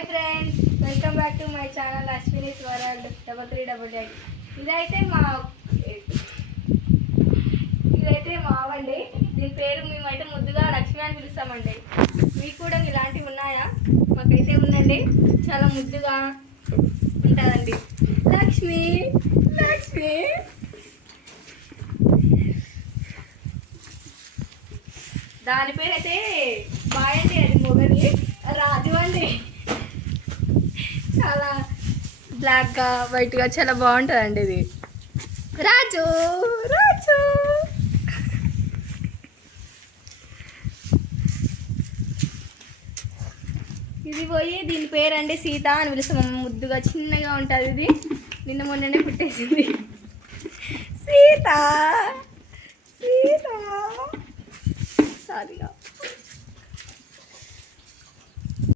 Hi friends, welcome back to my channel Ashwini's world 3388. ఇదైతే మావండి. దీని పేరు మేమైతే ముద్దుగా లక్ష్మి అని పిలుస్తామండి. మీకు కూడా ఇలాంటివి ఉన్నాయా? మాకైతే ఉందండి, చాలా ముద్దుగా ఉంటుందండి. లక్ష్మి లక్ష్మి దాని పేరు అయితే బాయ్ అండి, అది మొగది రాజు అండి. చాలా బ్లాక్గా వైట్గా చాలా బాగుంటుందండి ఇది. రాజు రాజు ఇది పోయి దీని పేరండి సీత అని పిలుస్తాం. ముద్దుగా చిన్నగా ఉంటుంది ఇది. నిన్న మొన్ననే పుట్టేసింది. సీత సీత సారీగా